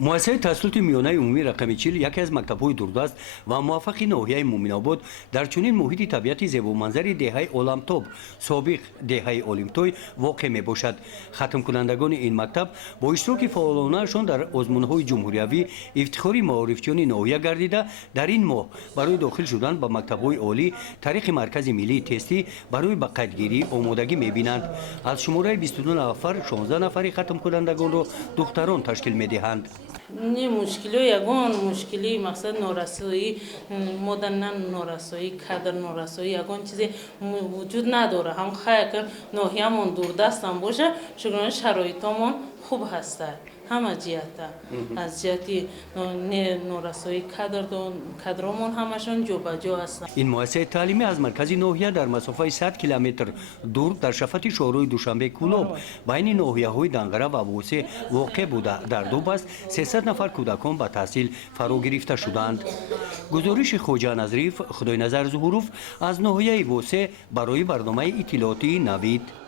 مؤسسه توسط میانه عمومی رقم 40 یکی از مکتب‌های دوردست و موفق ناحیه مومن‌آباد در چنین محیط طبیعتی زیبا و منظری دهه عالمتاب سابق دهه الیمپیوی واقع میباشد. ختم کنندگان این مکتب با اشتراک فعالانه‌شان در آزمون‌های جمهوریوی افتخاری معارفچیان ناحیه گردیده در این ماه برای داخل شدن به مکتب‌های عالی طریق مرکز ملی تستی برای به قیدگیری آمادگی می‌بینند. از شماره 22 نفر 16 نفری ختم کنندگان را دختران تشکیل می‌دهند. نه مشکلی یگان مشکلی مقصد نارسایی مدنن نارسایی کادر نارسایی یگان چیزی وجود نداره. هم خواهی که ناحیه‌مون دوردستم باشه شغل شرایطمون خوب هسته همه جهته از جهتی نارسایی کادرمون همشون جابجا هستن. این مؤسسه تعلیمی از مرکز ناحیه در مسافت 100 کیلومتر دور در شفت شهرهای دوشنبه کلاب بین ناحیه‌های دنگره و بوسه واقع بوده. در دو بست 300 نفر کودکان به تحصیل فرا گرفته شدند. گزارش خوجا نظریف خدای نظر ظهوروف از ناحیه بوسه برای برنامه اطلاعاتی نوید.